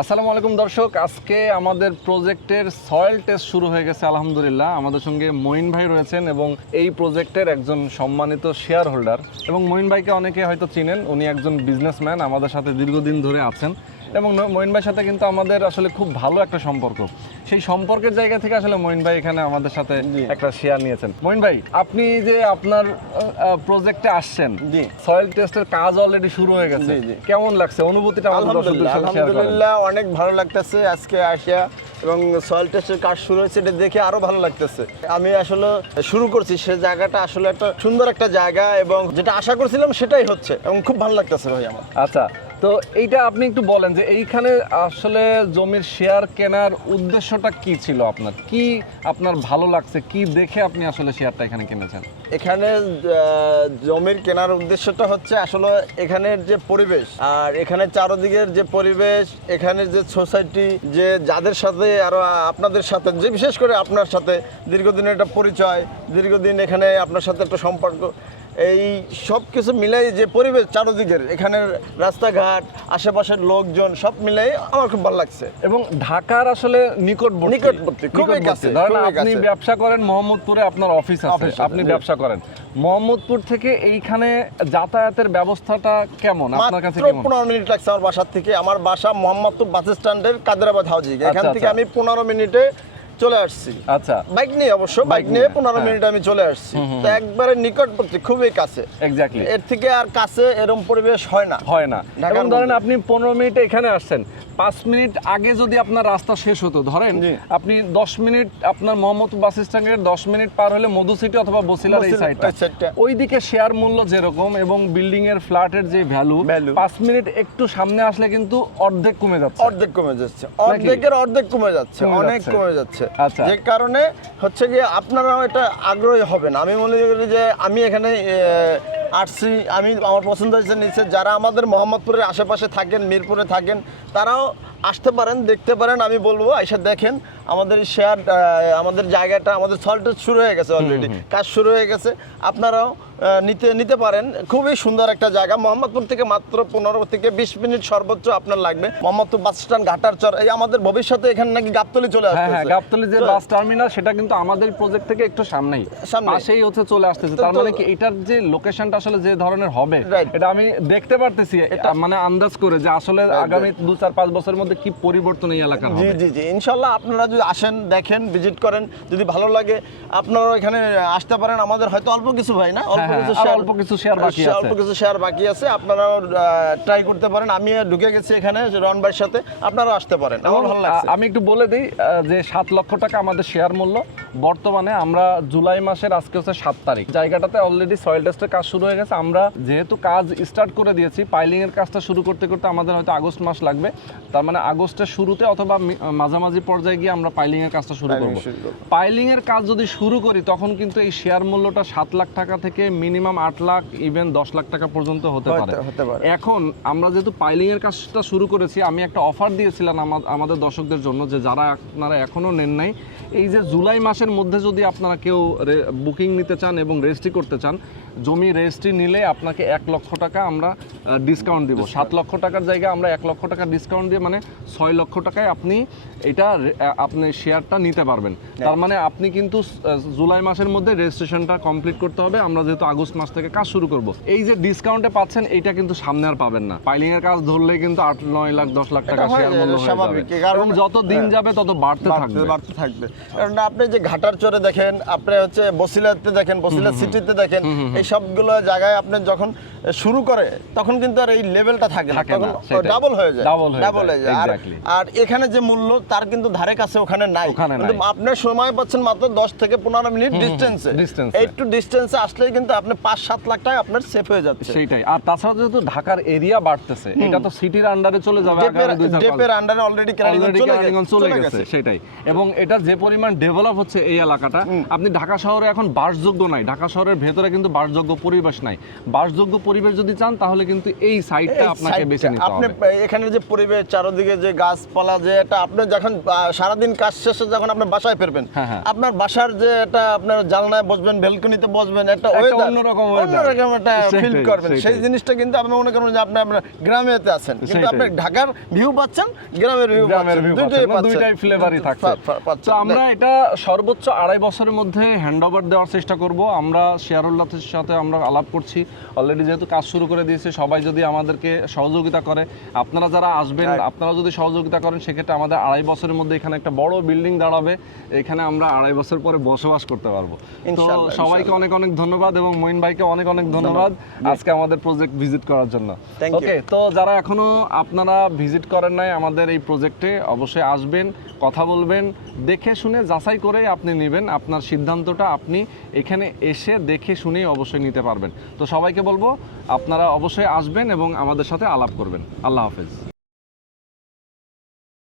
আসসালামু আলাইকুম দর্শক আজকে আমাদের প্রজেক্টের সয়েল টেস্ট শুরু হয়ে গেছে আলহামদুলিল্লাহ। আমাদের সঙ্গে মঈন ভাই রয়েছেন এবং এই প্রজেক্টের একজন সম্মানিত শেয়ার হোল্ডার এবং মঈন ভাইকে অনেকে হয়তো চিনেন উনি একজন বিজনেসম্যান আমাদের সাথে দীর্ঘদিন ধরে আছেন। এবং মঈন ভাইয়ের সাথে কিন্তু আমাদের আসলে খুব ভালো একটা সম্পর্ক। সেই সম্পর্কের জায়গা থেকে আসলে মঈন ভাই এখানে আমাদের সাথে একটা শেয়ার নিয়েছেন। মঈন ভাই আপনি যে আপনার প্রজেক্টে আসছেন। সয়েল টেস্টের কাজ অলরেডি শুরু হয়ে গেছে। কেমন লাগছে? অনুভূতিটা আলহামদুলিল্লাহ অনেক ভালো লাগতেছে আজকে আসিয়া এবং সয়েল টেস্টের কাজ শুরু হয়েছে, এটা দেখে আরও ভালো লাগতেছে। আমি আসলে শুরু করছি, সে জায়গাটা আসলে একটা সুন্দর একটা জায়গা এবং যেটা আশা করছিলাম সেটাই হচ্ছে এবং খুব ভালো লাগতেছে ভাই আমার। আচ্ছা তো এইটা আপনি একটু বলেন যে এইখানে আসলে জমির শেয়ার কেনার উদ্দেশ্যটা কি ছিল আপনার? কি আপনার ভালো লাগছে? কি দেখে আপনি আসলে শেয়ারটা এখানে কিনেছেন? এখানে জমির কেনার উদ্দেশ্যটা হচ্ছে আসলে এখানের যে পরিবেশ আর এখানে চারদিকের যে পরিবেশ, এখানের যে সোসাইটি যে যাদের সাথে আর আপনাদের সাথে, যে বিশেষ করে আপনার সাথে দীর্ঘদিনের একটা পরিচয়, দীর্ঘদিন এখানে আপনার সাথে একটা সম্পর্ক এই সব কিছু মিলাই যে পরিবেশ চারদিকের এখানের রাস্তাঘাট আশেপাশের লোকজন সব মিলাই আমার খুব ভালো লাগছে। এবং ঢাকার আসলে নিকটবর্তী। নিকটবর্তী, খুবই কাছে, ধরেন আপনি ব্যবসা করেন মোহাম্মদপুরে আপনার অফিস আছে আপনি ব্যবসা করেন। মোহাম্মদপুর থেকে এইখানে যাতায়াতের ব্যবস্থাটা কেমন? আপনার কাছে কেমন? পনেরো মিনিট লাগছে আমার বাসার থেকে। আমার বাসা মোহাম্মদপুর বাস স্ট্যান্ডের কাদেরাবাদ হাউজিং। এখান আচ্ছা, থেকে আচ্ছা। আমি পনেরো মিনিটে চলে আসছি। আচ্ছা। বাইক নিয়ে অবশ্য বাইক নিয়ে, পনেরো হ্যাঁ। মিনিট আমি চলে আসছি। তো একবারে নিকটবর্তী খুবই কাছে। এক্স্যাক্টলি এর থেকে আর কাছে এরকম পরিবেশ হয় না। হয় না। এবং ধরেন আপনি পনেরো মিনিটে এখানে আসছেন। পাঁচ মিনিট আগে যদি আপনার রাস্তা শেষ হতো ধরেন আপনি দশ মিনিট আপনার মোহাম্মদপুর বাস স্ট্যান্ডের দশ মিনিট পার হলে মধু সিটি অথবা বসিলার এই সাইডটা সাইডটা। ওইদিকে শেয়ার মূল্য যেরকম এবং বিল্ডিং এর ফ্ল্যাটের যে ভ্যালু। পাঁচ মিনিট একটু সামনে আসলে কিন্তু অর্ধেক কমে যাচ্ছে। অর্ধেক কমে যাচ্ছে। অর্ধেকের অর্ধেক কমে যাচ্ছে। অনেক কমে যাচ্ছে। যে কারণে হচ্ছে গিয়ে আপনারাও এটা আগ্রহী হবেন। আমি মনে করি যে আমি এখানে আসছি। আমি আমার পছন্দ হয়েছে নিচে যারা আমাদের মোহাম্মদপুরের আশেপাশে থাকেন, মিরপুরে থাকেন, তারাও আসতে পারেন, দেখতে পারেন, আমি বলব, এসে দেখেন। আমাদের শেয়ার আমাদের জায়গাটা আমাদের সল্ট শুরু হয়ে গেছে অলরেডি কাজ শুরু হয়ে গেছে। আপনারাও নিতে নিতে পারেন। খুবই সুন্দর একটা জায়গা। মোহাম্মদপুর থেকে মাত্র পনেরো থেকে বিশ মিনিট সর্বোচ্চ আপনার লাগবে। মোহাম্মদপুর বাস স্ট্যান্ড ঘাটার চর এই আমাদের ভবিষ্যতে এখানে নাকি গাবতলি চলে হ্যাঁ হ্যাঁ গাবতলি যে বাস টার্মিনাল সেটা কিন্তু আমাদের প্রজেক্ট থেকে একটু সামনেই। সামনেই। পাশেই হচ্ছে চলে আসতেছে। তার মানে কি এটার যে লোকেশনটা আসলে যে ধরনের হবে এটা আমি দেখতে পারতেছি এটা মানে আন্দাজ করে যে আসলে আগামী দু চার পাঁচ বছরের মধ্যে কি পরিবর্তন এই এলাকার জি হবে। জি জি। ইনশাল্লাহ আপনারা যদি আসেন দেখেন ভিজিট করেন যদি ভালো লাগে আপনারা এখানে আসতে পারেন। আমাদের হয়তো অল্প কিছু ভাই না? অল্প হ্যাঁ, কিছু আরও অল্প কিছু share বাকি আছে। অল্প কিছু শেয়ার বাকি আছে। আপনারাও ট্রাই করতে পারেন। আমি ঢুকে গেছি এখানে রন ভাইয়ের সাথে। আপনারাও আসতে পারেন। আমার ভালো লাগছে। আমি একটু বলে দিই যে সাত লক্ষ টাকা আমাদের শেয়ার মূল্য। বর্তমানে আমরা জুলাই মাসের আজকে হচ্ছে সাত তারিখ। জায়গাটাতে অলরেডি সয়েল টেস্টের কাজ শুরু হয়ে গেছে। আমরা যেহেতু কাজ স্টার্ট করে দিয়েছি পাইলিং এর কাজটা শুরু করতে করতে আমাদের হয়তো আগস্ট মাস লাগবে। তার মানে আগস্টের শুরুতে অথবা মাঝামাঝি পর্যায়ে গিয়ে আমরা পাইলিং এর কাজটা শুরু করব। পাইলিং এর কাজ যদি শুরু করি তখন কিন্তু এই শেয়ার মূল্যটা সাত লাখ টাকা থেকে মিনিমাম আট লাখ ইভেন দশ লাখ টাকা পর্যন্ত হতে পারে। এখন আমরা যেহেতু পাইলিং এর কাজটা শুরু করেছি আমি একটা অফার দিয়েছিলাম আমা- আমাদের দর্শকদের জন্য যে যারা আপনারা এখনও নেন নাই এই যে জুলাই মাসের মধ্যে যদি আপনারা কেউ বুকিং নিতে চান এবং রেজিস্ট্রি করতে চান জমি রেজিস্ট্রি নিলে আপনাকে এক লক্ষ টাকা আমরা ডিসকাউন্ট দিব। সাত লক্ষ টাকার জায়গায় আমরা এক লক্ষ টাকা ডিসকাউন্ট দিয়ে মানে ছয় লক্ষ টাকায় আপনি এটা আপনি শেয়ারটা নিতে পারবেন। তার মানে আপনি কিন্তু জুলাই মাসের মধ্যে রেজিস্ট্রেশনটা কমপ্লিট করতে হবে। আমরা যেহেতু আগস্ট মাস থেকে কাজ শুরু করব। এই যে ডিসকাউন্টে পাচ্ছেন এইটা কিন্তু সামনে আর পাবেন না। পাইলিং এর কাজ ধরলে কিন্তু আট নয় লাখ দশ লাখ টাকা শেয়ার মূল্য এটা হয়ে যাবে। স্বাভাবিক, কারণ- যত দিন হ্যাঁ। যাবে তত বাড়তে থাকবে। বাড়তে থাকবে। কারণ আপনি যে ঘাটার চরে দেখেন আপনি হচ্ছে বসিলাতে দেখেন বসিলা সিটিতে দেখেন এই সবগুলো জায়গায় আপনি যখন শুরু করে তখন কিন্তু আর এই লেভেলটা থাকে না। তখন ডাবল হয়ে যায়। ডাবল হয়ে যায়, আর এখানে যে মূল্য তার কিন্তু ধারে কাছে ওখানে নাই। ওখানে সময় পাচ্ছেন মাত্র দশ থেকে পনেরো মিনিট ডিস্টেন্সে একটু ডিস্টেন্সে আসলেই কিন্তু আপনি পাঁচ সাত লাখ টাকা আপনার সেফ হয়ে যাচ্ছে। সেইটাই। আর তাছাড়া যেহেতু ঢাকার এরিয়া বাড়তেছে এটা তো সিটির আন্ডারে চলে যাবে ডেপের আন্ডারে অলরেডি কেরানীগঞ্জ চলে গেছে সেটাই এবং এটার যে পরিমাণ ডেভেলপ হচ্ছে এই এলাকাটা আপনি ঢাকা শহরে এখন বাসযোগ্য নাই। ঢাকা শহরের ভেতরে কিন্তু বাসযোগ্য পরিবেশ নাই। বাসযোগ্য পরিবেশ যদি চান তাহলে কিন্তু এই সাইডটা আপনাকে বেছে নিতে আপনি এখানে যে পরিবেশ চারদিকে যে গাছপালা যে এটা আপনি যখন আহ, সারাদিন কাজ শেষে যখন আপনি বাসায় ফিরবেন হ্যাঁ, হ্যাঁ। আপনার বাসার যে এটা আপনার জানলায় বসবেন ব্যালকনিতে বসবেন একটা অন্যরকম অন্যরকম একটা ফিল করবেন। সেই জিনিসটা কিন্তু আপনি মনে করেন যে আপনি আপনার গ্রামেতে আছেন। কিন্তু আপনি ঢাকার ভিউ পাচ্ছেন গ্রামের ভিউ পাচ্ছেন। দুইটাই ফ্লেভারই থাকছে। তো আমরা এটা সর্বোচ্চ আড়াই বছরের মধ্যে হ্যান্ড ওভার দেওয়ার চেষ্টা করব। আমরা শেয়ার শেয়ারুল্লাহের সাথে আমরা আলাপ করছি। অলরেডি যেহেতু কাজ শুরু করে দিয়েছে সবাই যদি আমাদেরকে সহযোগিতা করে আপনারা যারা আসবেন আপনারা যদি সহযোগিতা করেন সেক্ষেত্রে আমাদের আড়াই বছরের মধ্যে এখানে একটা বড় বিল্ডিং দাঁড়াবে এখানে আমরা আড়াই বছর পরে বসবাস করতে পারব। তো সবাইকে অনেক অনেক ধন্যবাদ এবং মঈন ভাইকে অনেক অনেক ধন্যবাদ। আজকে আমাদের প্রজেক্ট ভিজিট করার জন্য। ওকে তো যারা এখনও আপনারা ভিজিট করেন নাই আমাদের এই প্রজেক্টে অবশ্যই আসবেন কথা বলবেন দেখে শুনে যাচাই করে আপনি নেবেন। আপনার সিদ্ধান্তটা আপনি এখানে এসে দেখে শুনেই অবশ্যই নিতে পারবেন। তো সবাইকে বলব আপনারা অবশ্যই আসবেন এবং আমাদের সাথে আলাপ করবেন। আল্লাহ হাফেজ।